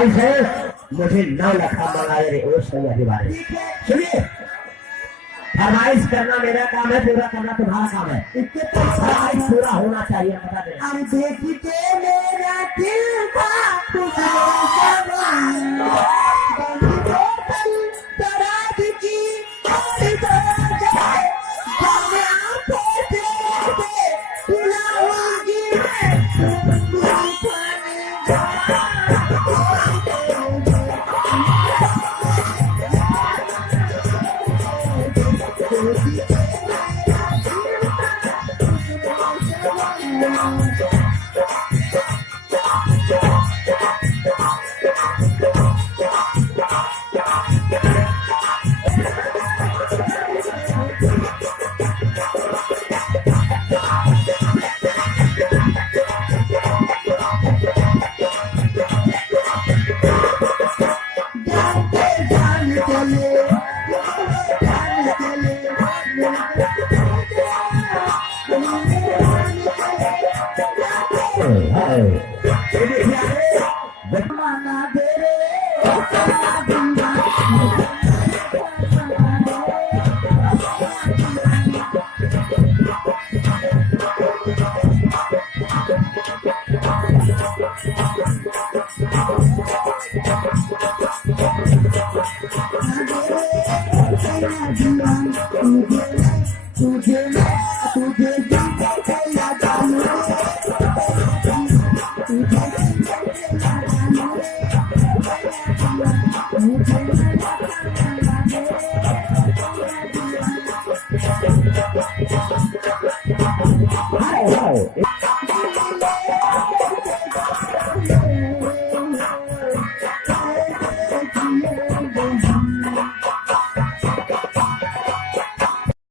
फरमाइश है, मुझे 9 लाख मंगाए रे ओ सैया दीवारे। सुनिए, फरमाइश करना मेरा काम है, पूरा करना तुम्हारा काम है। इसके फरमाइश पूरा होना चाहिए, बता दे। अब देखते मेरा दिल था